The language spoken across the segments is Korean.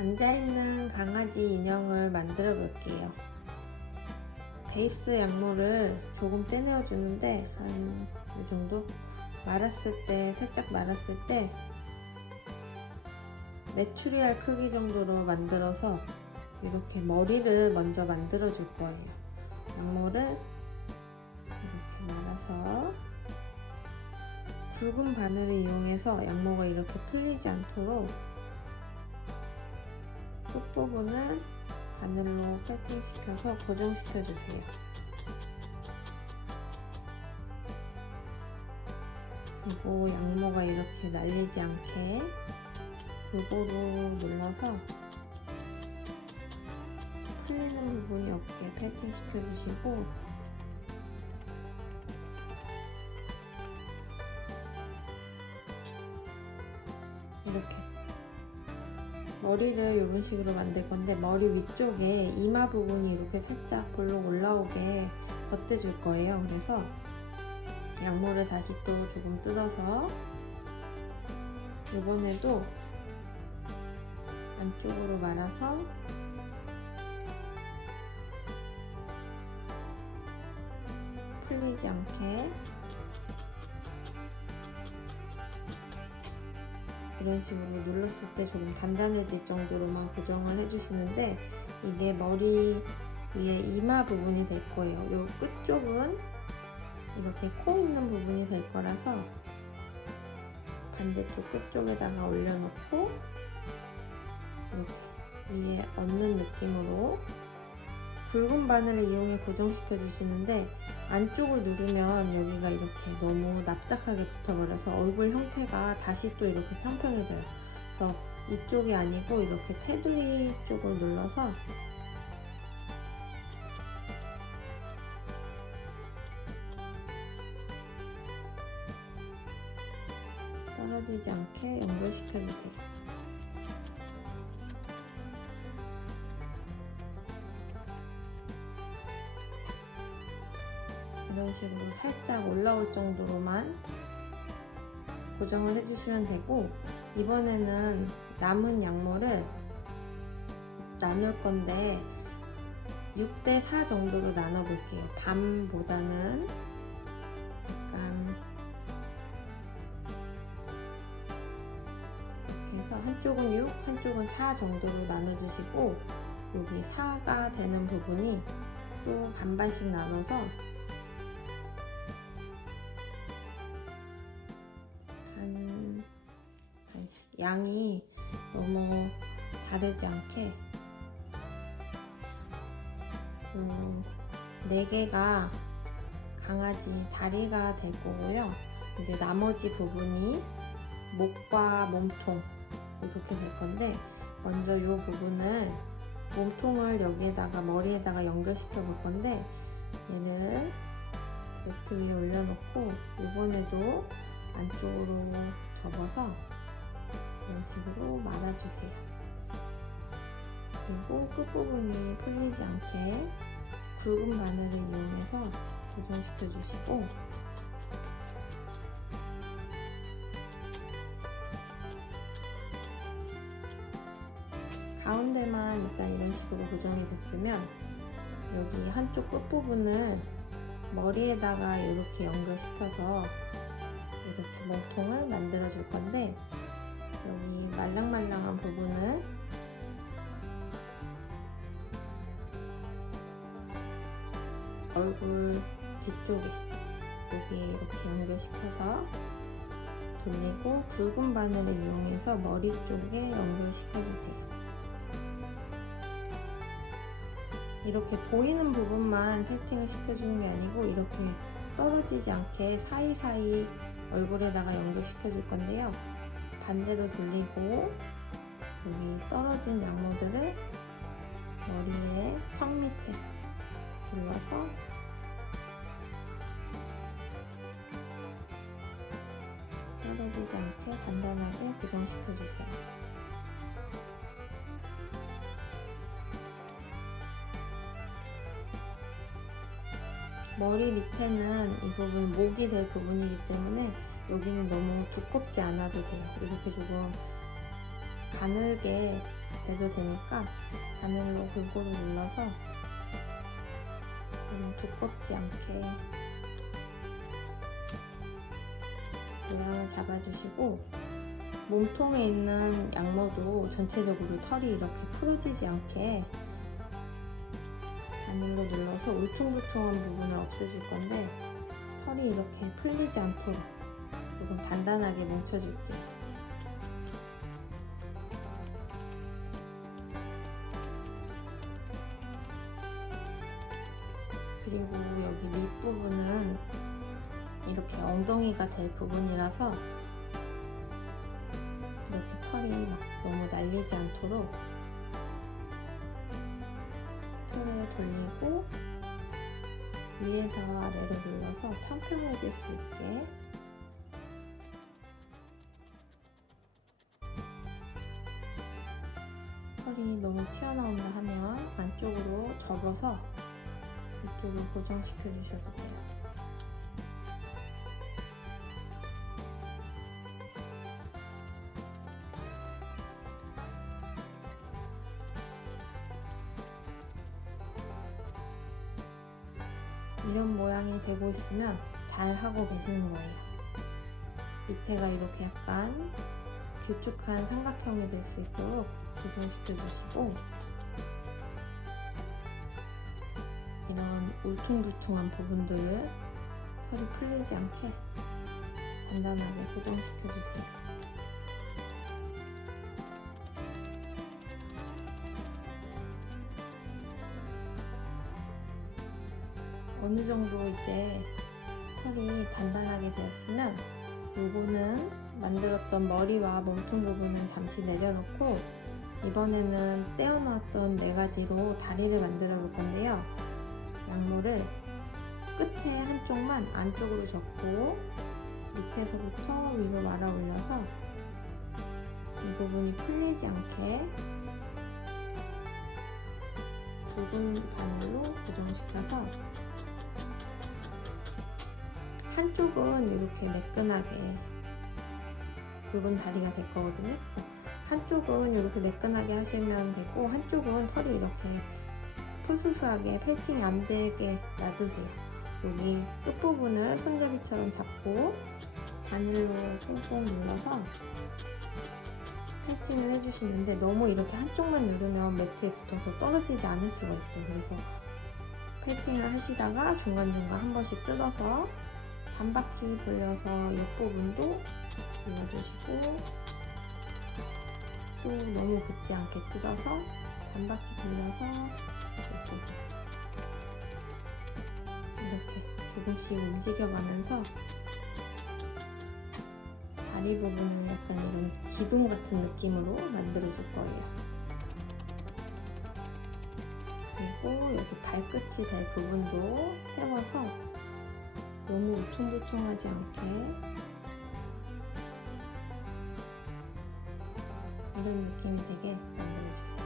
앉아있는 강아지 인형을 만들어 볼게요. 베이스 양모를 조금 떼내어 주는데 한 이 정도 말았을 때, 살짝 말았을 때 메추리알 크기 정도로 만들어서 이렇게 머리를 먼저 만들어 줄 거예요. 양모를 이렇게 말아서 굵은 바늘을 이용해서 양모가 이렇게 풀리지 않도록 끝부분을 바늘로 패킹시켜서 고정시켜 주세요. 그리고 양모가 이렇게 날리지 않게 골고루 눌러서 풀리는 부분이 없게 패킹시켜 주시고, 이렇게 머리를 이런 식으로 만들 건데, 머리 위쪽에 이마 부분이 이렇게 살짝 볼록 올라오게 덧대줄 거예요. 그래서 양모를 다시 또 조금 뜯어서 이번에도 안쪽으로 말아서 풀리지 않게 이런 식으로 눌렀을 때 조금 단단해질 정도로만 고정을 해주시는데, 이게 머리 위에 이마 부분이 될 거예요. 요 끝쪽은 이렇게 코 있는 부분이 될 거라서 반대쪽 끝쪽에다가 올려놓고 이렇게 위에 얹는 느낌으로 굵은 바늘을 이용해 고정시켜 주시는데, 안쪽을 누르면 여기가 이렇게 너무 납작하게 붙어버려서 얼굴 형태가 다시 또 이렇게 평평해져요. 그래서 이쪽이 아니고 이렇게 테두리 쪽을 눌러서 떨어지지 않게 연결시켜 주세요. 이런 식으로 살짝 올라올 정도로만 고정을 해주시면 되고, 이번에는 남은 양모를 나눌 건데 6대4 정도로 나눠 볼게요. 반보다는 약간 이렇게 해서 한쪽은 6, 한쪽은 4 정도로 나눠 주시고, 여기 4가 되는 부분이 또 반반씩 나눠서 양이 너무 다르지 않게 4개가 강아지 다리가 될 거고요. 이제 나머지 부분이 목과 몸통 이렇게 될 건데, 먼저 이 부분을, 몸통을 여기에다가 머리에다가 연결시켜 볼 건데, 얘를 매트 위에 올려놓고 이번에도 안쪽으로 접어서 이런 식으로 말아주세요. 그리고 끝부분이 풀리지 않게 굵은 바늘을 이용해서 고정시켜 주시고, 가운데만 일단 이런 식으로 고정이 됐으면 여기 한쪽 끝부분을 머리에다가 이렇게 연결시켜서 이렇게 몸통을 만들어 줄 건데, 여기 말랑말랑한 부분을 얼굴 뒤쪽에 여기에 이렇게 연결시켜서 돌리고, 굵은 바늘을 이용해서 머리 쪽에 연결시켜주세요. 이렇게 보이는 부분만 세팅을 시켜주는 게 아니고 이렇게 떨어지지 않게 사이사이 얼굴에다가 연결시켜 줄 건데요. 반대로 돌리고 여기 떨어진 양모들을 머리에 턱 밑에 눌러서 떨어지지 않게 단단하게 고정시켜 주세요. 머리 밑에는 이 부분 목이 될 부분이기 때문에 여기는 너무 두껍지 않아도 돼요. 이렇게 조금 가늘게 돼도 되니까 바늘로 골고루 눌러서 너무 두껍지 않게 모양을 잡아주시고, 몸통에 있는 양모도 전체적으로 털이 이렇게 풀어지지 않게 바늘로 눌러서 울퉁불퉁한 부분을 없애줄 건데, 털이 이렇게 풀리지 않도록 조금 단단하게 뭉쳐줄게요. 그리고 여기 밑부분은 이렇게 엉덩이가 될 부분이라서 이렇게 털이 막 너무 날리지 않도록 털을 돌리고 위에서 아래로 눌러서 평평해질 수 있게 털이 너무 튀어나온다 하면 안쪽으로 접어서 이쪽을 고정시켜 주셔도 돼요. 이런 모양이 되고 있으면 잘 하고 계시는 거예요. 밑에가 이렇게 약간 길쭉한 삼각형이 될 수 있도록 고정시켜 주시고, 이런 울퉁불퉁한 부분들을 털이 풀리지 않게 단단하게 고정시켜 주세요. 어느 정도 이제 털이 단단하게 되었으면 요거는 만들었던 머리와 몸통 부분은 잠시 내려놓고, 이번에는 떼어놓았던 4가지로 다리를 만들어 볼 건데요. 양모를 끝에 한쪽만 안쪽으로 접고 밑에서부터 위로 말아 올려서 이 부분이 풀리지 않게 굵은 바늘로 고정시켜서, 한쪽은 이렇게 매끈하게 굵은 다리가 될 거거든요. 한쪽은 이렇게 매끈하게 하시면 되고, 한쪽은 털이 이렇게 푸스스하게 펠팅이 안 되게 놔두세요. 여기 끝부분을 손잡이처럼 잡고 바늘로 꽁꽁 눌러서 펠팅을 해주시는데, 너무 이렇게 한쪽만 누르면 매트에 붙어서 떨어지지 않을 수가 있어요. 그래서 펠팅을 하시다가 중간중간 한 번씩 뜯어서 반 바퀴 돌려서 옆부분도 눌러주시고, 또 너무 붙지 않게 뜯어서 반 바퀴 돌려서 이렇게 조금씩 움직여가면서 다리 부분을 약간 이런 기둥 같은 느낌으로 만들어줄 거예요. 그리고 여기 발끝이 될 부분도 세워서 너무 울퉁불퉁하지 않게 이런 느낌이 되게 만들어주세요.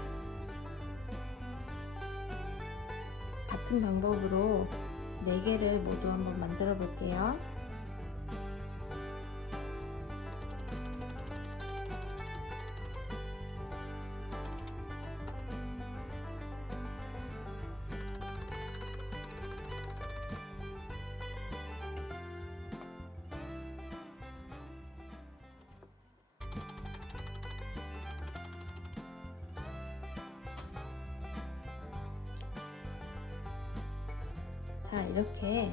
같은 방법으로 4개를 모두 한번 만들어 볼게요. 자, 이렇게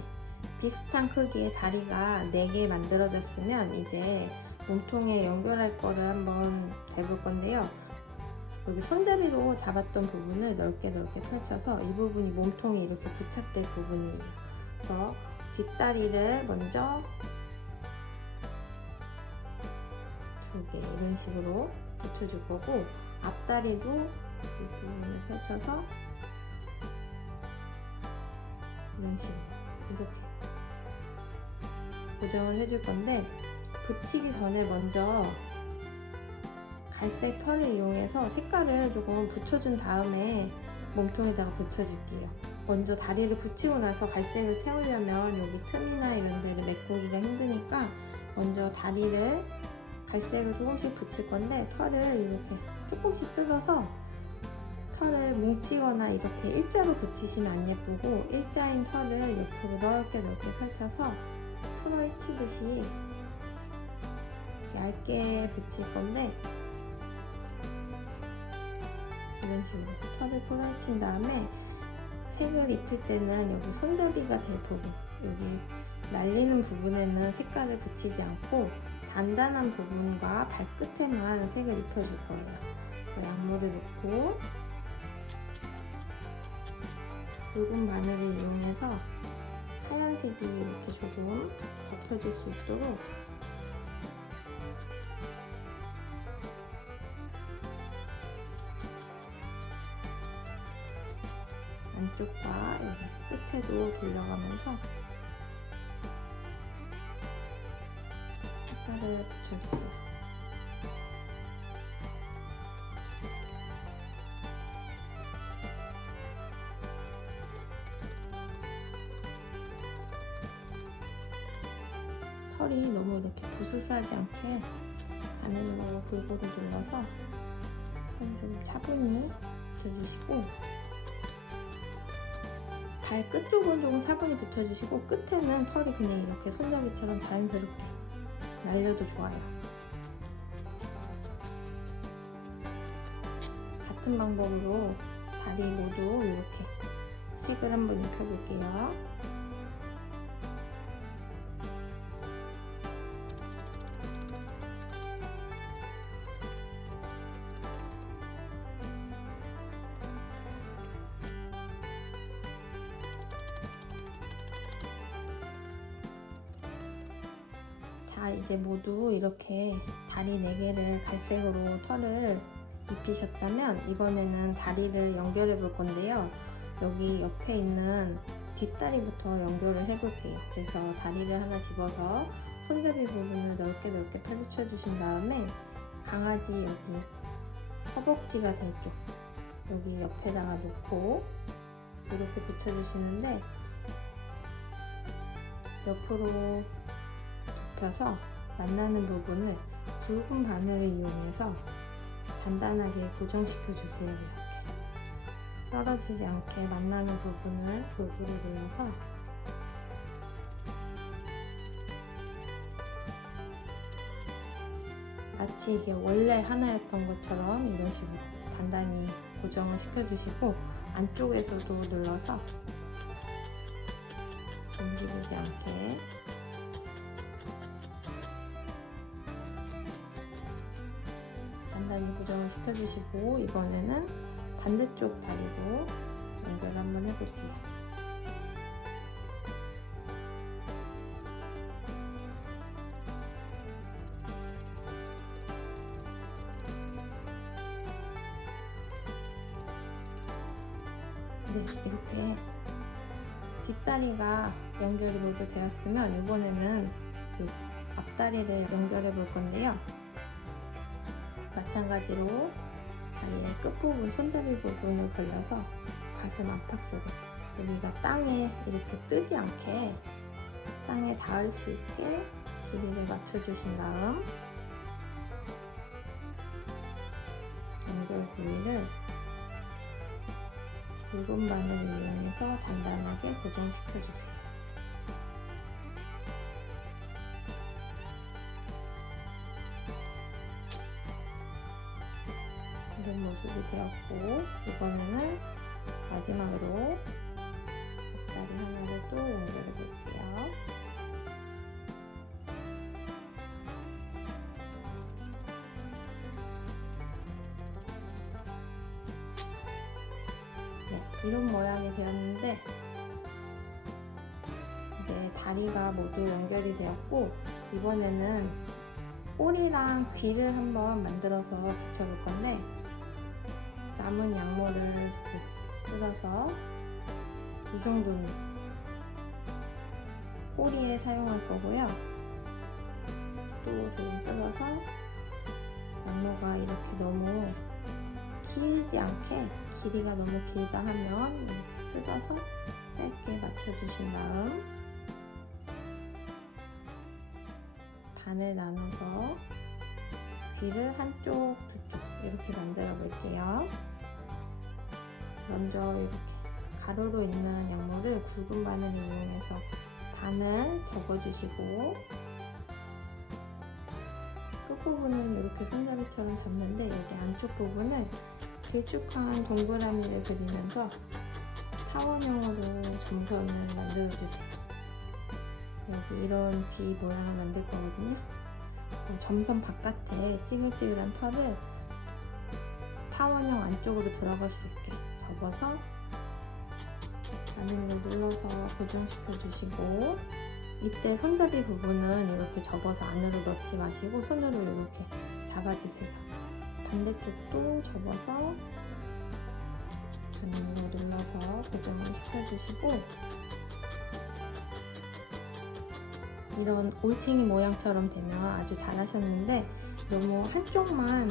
비슷한 크기의 다리가 4개 만들어졌으면 이제 몸통에 연결할 거를 한번 대볼 건데요. 여기 손잡이로 잡았던 부분을 넓게 펼쳐서 이 부분이 몸통에 이렇게 부착될 부분이에요. 그래서 뒷다리를 먼저 2개 이런 식으로 붙여줄 거고, 앞다리도 이 부분을 펼쳐서 이런 식으로 이렇게 고정을 해줄 건데, 붙이기 전에 먼저 갈색 털을 이용해서 색깔을 조금 붙여준 다음에 몸통에다가 붙여줄게요. 먼저 다리를 붙이고 나서 갈색을 채우려면 여기 틈이나 이런 데를 메꾸기가 힘드니까 먼저 다리를 갈색을 조금씩 붙일 건데 털을 이렇게 조금씩 뜯어서 털을 뭉치거나 이렇게 일자로 붙이시면 안 예쁘고 일자인 털을 옆으로 넓게 펼쳐서 풀을 치듯이 얇게 붙일 건데 이런 식으로 털을 풀을 친 다음에 색을 입힐 때는 여기 손잡이가 될 부분, 여기 날리는 부분에는 색깔을 붙이지 않고 단단한 부분과 발끝에만 색을 입혀줄 거예요. 양모를 넣고 붉은 바늘을 이용해서 하얀색이 이렇게 조금 덮여질 수 있도록 안쪽과 여기 끝에도 돌려가면서 색깔을 붙여주세요. 털이 너무 이렇게 부스스하지 않게 바늘로 골고루 눌러서 좀 차분히 붙여주시고 발끝 쪽은 조금 차분히 붙여주시고 끝에는 털이 그냥 이렇게 손잡이처럼 자연스럽게 날려도 좋아요. 같은 방법으로 다리 모두 이렇게 색을 한번 입혀볼게요. 자, 이제 모두 이렇게 다리 4개를 갈색으로 털을 입히셨다면 이번에는 다리를 연결해 볼 건데요. 여기 옆에 있는 뒷다리부터 연결을 해 볼게요. 그래서 다리를 하나 집어서 손잡이 부분을 넓게 펼쳐 주신 다음에 강아지 여기 허벅지가 될 쪽 여기 옆에다가 놓고 이렇게 붙여 주시는데 옆으로 서 만나는 부분을 굵은 바늘을 이용해서 단단하게 고정시켜 주세요. 이렇게 떨어지지 않게 만나는 부분을 골고루 눌러서 마치 이게 원래 하나였던 것처럼 이런 식으로 단단히 고정을 시켜주시고 안쪽에서도 눌러서 움직이지 않게 단단히 고정을 시켜주시고 이번에는 반대쪽 다리도 연결 한번 해볼게요. 네, 이렇게 뒷다리가 연결이 모두 되었으면 이번에는 앞다리를 연결해 볼 건데요. 마찬가지로 다리의 끝부분, 손잡이 부분을 걸려서 가슴 안팎 쪽에 여기가 땅에 이렇게 뜨지 않게 땅에 닿을 수 있게 길이를 맞춰주신 다음 연결 부위를 굵은 바늘을 이용해서 단단하게 고정시켜주세요. 이런 모습이 되었고 이번에는 마지막으로 다리 하나를 또 연결해 볼게요. 네, 이런 모양이 되었는데 이제 다리가 모두 연결이 되었고 이번에는 꼬리랑 귀를 한번 만들어서 붙여볼 건데 남은 양모를 뜯어서 이 정도는 꼬리에 사용할 거고요. 또 조금 뜯어서 양모가 이렇게 너무 길지 않게 길이가 너무 길다 하면 이렇게 뜯어서 짧게 맞춰주신 다음 반을 나눠서 귀를 한쪽, 두쪽 이렇게 만들어 볼게요. 먼저 이렇게 가로로 있는 양모를 굵은 바늘을 이용해서 반을 접어주시고, 끝부분은 이렇게 손잡이처럼 잡는데 여기 안쪽 부분을 길쭉한 동그라미를 그리면서 타원형으로 점선을 만들어주세요. 여기 이런 귀 모양을 만들 거거든요. 점선 바깥에 찌글찌글한 털을 타원형 안쪽으로 들어갈 수 있게 접어서 바늘로 눌러서 고정시켜 주시고, 이때 손잡이 부분은 이렇게 접어서 안으로 넣지 마시고 손으로 이렇게 잡아주세요. 반대쪽도 접어서 바늘로 눌러서 고정을 시켜주시고, 이런 올챙이 모양처럼 되면 아주 잘하셨는데, 너무 한쪽만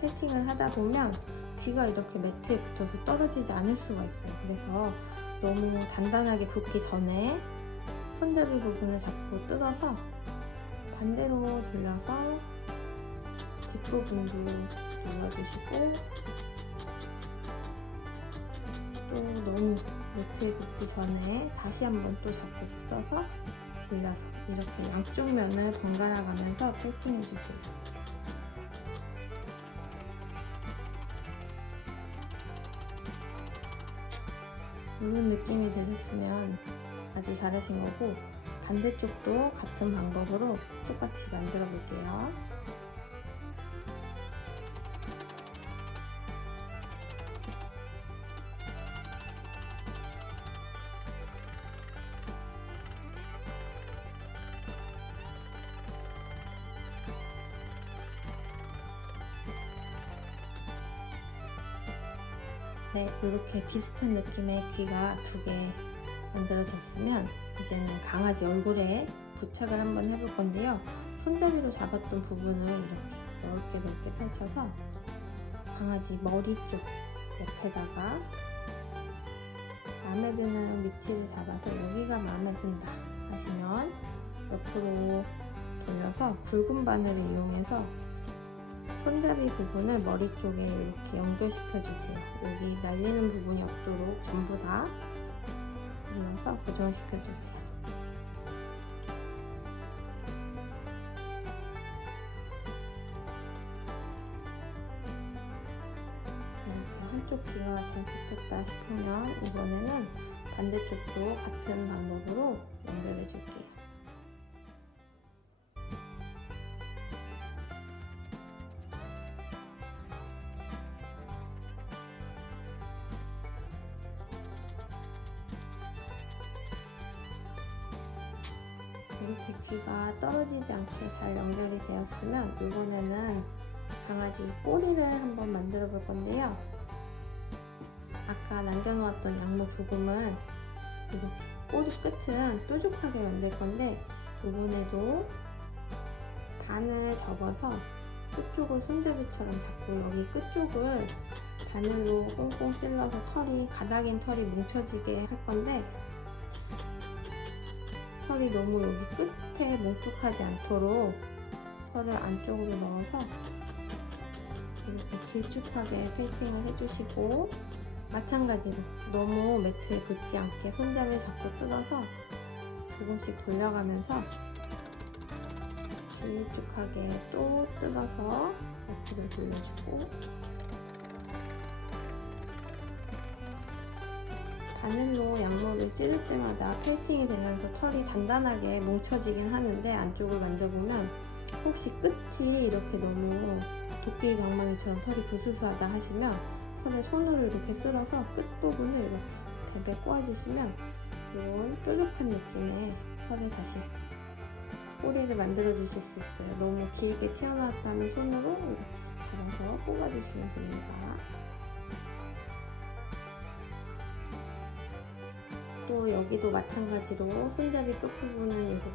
패팅을 하다 보면 귀가 이렇게 매트에 붙어서 떨어지지 않을 수가 있어요. 그래서 너무 단단하게 붙기 전에 손잡이 부분을 잡고 뜯어서 반대로 돌려서 뒷부분도 눌러주시고, 또 너무 매트에 붙기 전에 다시 한번 또 잡고 써서 돌려서 이렇게 양쪽 면을 번갈아 가면서 패팅해 주세요. 이런 느낌이 되셨으면 아주 잘하신 거고, 반대쪽도 같은 방법으로 똑같이 만들어 볼게요. 네, 이렇게 비슷한 느낌의 귀가 2개 만들어졌으면 이제는 강아지 얼굴에 부착을 한번 해볼 건데요. 손잡이로 잡았던 부분을 이렇게 넓게 펼쳐서 강아지 머리 쪽 옆에다가 마음에 드는 위치를 잡아서 여기가 마음에 든다 하시면 옆으로 돌려서 굵은 바늘을 이용해서 손잡이 부분을 머리 쪽에 이렇게 연결시켜 주세요. 여기 날리는 부분이 없도록 전부 다 눌러서 고정시켜 주세요. 이렇게 한쪽 귀가 잘 붙었다 싶으면 이번에는 반대쪽도 같은 방법으로 연결해 줄게요. 이렇게 귀가 떨어지지 않게 잘 연결이 되었으면 이번에는 강아지 꼬리를 한번 만들어 볼 건데요. 아까 남겨놓았던 양모 조금을 이렇게 꼬리 끝은 뾰족하게 만들 건데, 이번에도 반을 접어서 끝쪽을 손잡이처럼 잡고 여기 끝쪽을 바늘로 꽁꽁 찔러서 가닥인 털이 뭉쳐지게 할 건데, 털이 너무 여기 끝에 뭉툭하지 않도록 털을 안쪽으로 넣어서 이렇게 길쭉하게 페이팅을 해주시고, 마찬가지로 너무 매트에 붙지 않게 손잡이를 잡고 뜯어서 조금씩 돌려가면서 길쭉하게 또 뜯어서 매트를 돌려주고, 바늘로 양모를 찌를 때마다 페이팅이 되면서 털이 단단하게 뭉쳐지긴 하는데, 안쪽을 만져보면 혹시 끝이 이렇게 너무 도깨비 방망이처럼 털이 부스스하다 하시면 털을 손으로 이렇게 쓸어서 끝부분을 이렇게 베베 꼬아주시면 이런 뾰족한 느낌의 털을 다시 꼬리를 만들어 주실 수 있어요. 너무 길게 튀어나왔다면 손으로 이렇게 잡아서 뽑아주시면 됩니다. 또 여기도 마찬가지로 손잡이 끝부분을 이렇게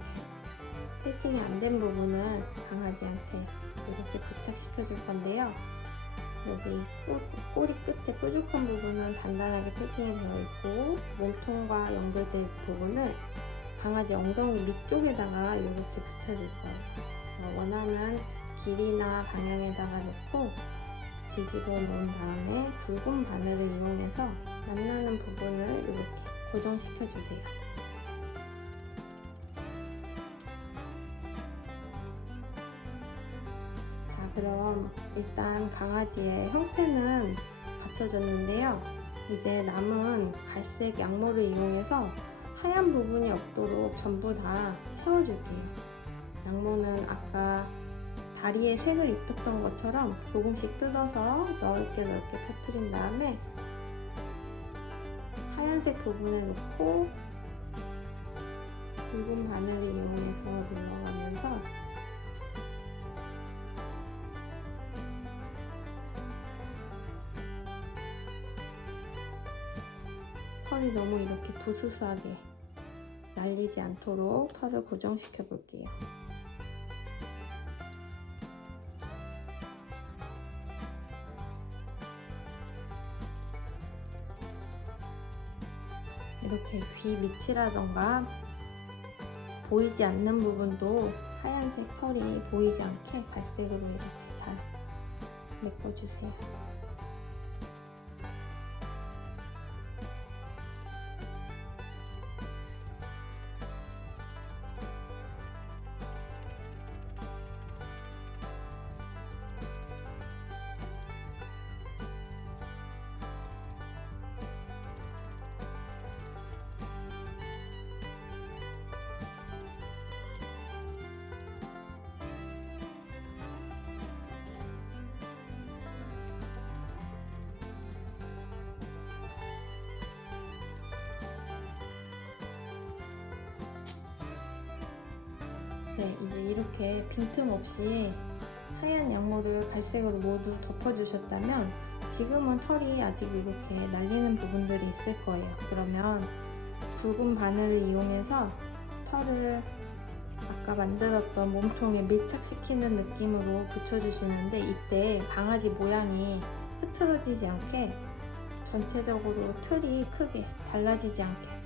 페이팅이 안 된 부분을 강아지한테 이렇게 부착시켜 줄 건데요. 여기 꼬리 끝에 뾰족한 부분은 단단하게 페이팅이 되어 있고, 몸통과 연결된 부분을 강아지 엉덩이 위쪽에다가 이렇게 붙여줄 거예요. 원하는 길이나 방향에다가 놓고 뒤집어 놓은 다음에 굵은 바늘을 이용해서 만나는 부분을 이렇게 고정시켜 주세요. 자, 그럼 일단 강아지의 형태는 갖춰졌는데요. 이제 남은 갈색 양모를 이용해서 하얀 부분이 없도록 전부 다 채워줄게요. 양모는 아까 다리에 색을 입혔던 것처럼 조금씩 뜯어서 넓게 퍼뜨린 다음에 하얀색 부분에 놓고 굵은 바늘을 이용해서 눌러가면서 털이 너무 이렇게 부스스하게 날리지 않도록 털을 고정시켜 볼게요. 이렇게 귀 밑이라던가 보이지 않는 부분도 하얀색 털이 보이지 않게 갈색으로 이렇게 잘 메꿔주세요. 네, 이제 이렇게 빈틈없이 하얀 양모를 갈색으로 모두 덮어주셨다면 지금은 털이 아직 이렇게 날리는 부분들이 있을 거예요. 그러면 굵은 바늘을 이용해서 털을 아까 만들었던 몸통에 밀착시키는 느낌으로 붙여주시는데, 이때 강아지 모양이 흐트러지지 않게 전체적으로 틀이 크게 달라지지 않게,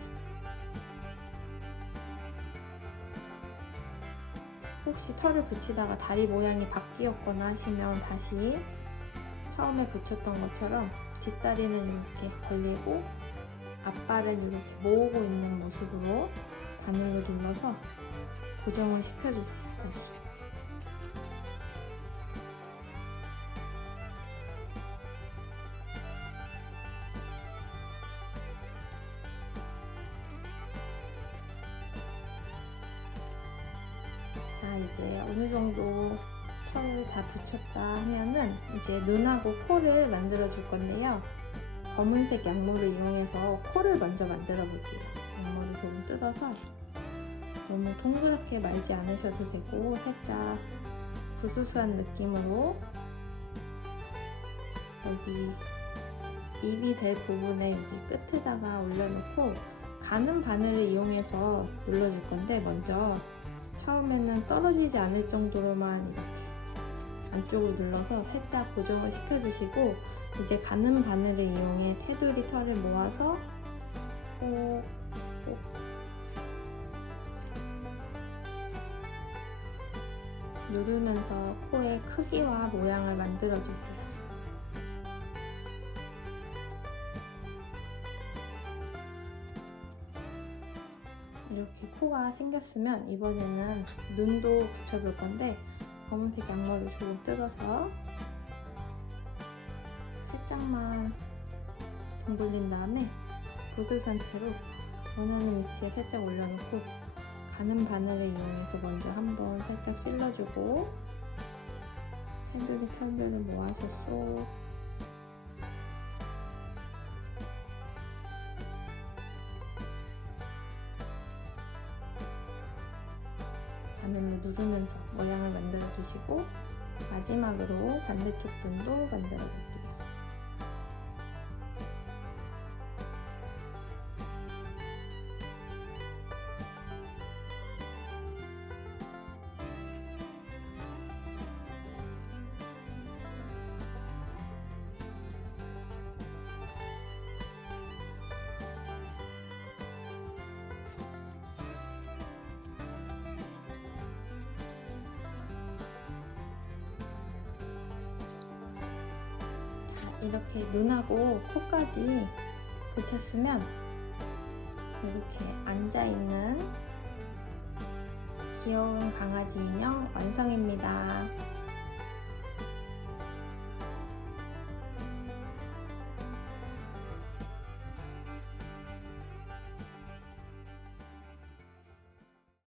혹시 털을 붙이다가 다리 모양이 바뀌었거나 하시면 다시 처음에 붙였던 것처럼 뒷다리는 이렇게 벌리고 앞발은 이렇게 모으고 있는 모습으로 바늘로 눌러서 고정을 시켜주세요. 다시. 자, 이제 어느 정도 털을 다 붙였다 하면은 이제 눈하고 코를 만들어 줄 건데요. 검은색 양모를 이용해서 코를 먼저 만들어 볼게요. 양모를 조금 뜯어서 너무 동그랗게 말지 않으셔도 되고 살짝 부스스한 느낌으로 여기 입이 될 부분에 여기 끝에다가 올려놓고 가는 바늘을 이용해서 눌러줄 건데, 먼저 처음에는 떨어지지 않을 정도로만 이렇게 안쪽을 눌러서 살짝 고정을 시켜주시고, 이제 가는 바늘을 이용해 테두리 털을 모아서 꼭 누르면서 코의 크기와 모양을 만들어주세요. 이렇게 코가 생겼으면 이번에는 눈도 붙여볼 건데, 검은색 양모를 조금 뜯어서 살짝만 둥글린 다음에 붓을 채로 원하는 위치에 살짝 올려놓고 가는 바늘을 이용해서 먼저 한번 살짝 찔러주고 테두리 털들을 모아서 쏙 바늘로 누르면서 모양을 만들어 주시고, 마지막으로 반대쪽 눈도 만들어 줄게요. 이렇게 눈하고 코까지 붙였으면 이렇게 앉아있는 귀여운 강아지 인형 완성입니다.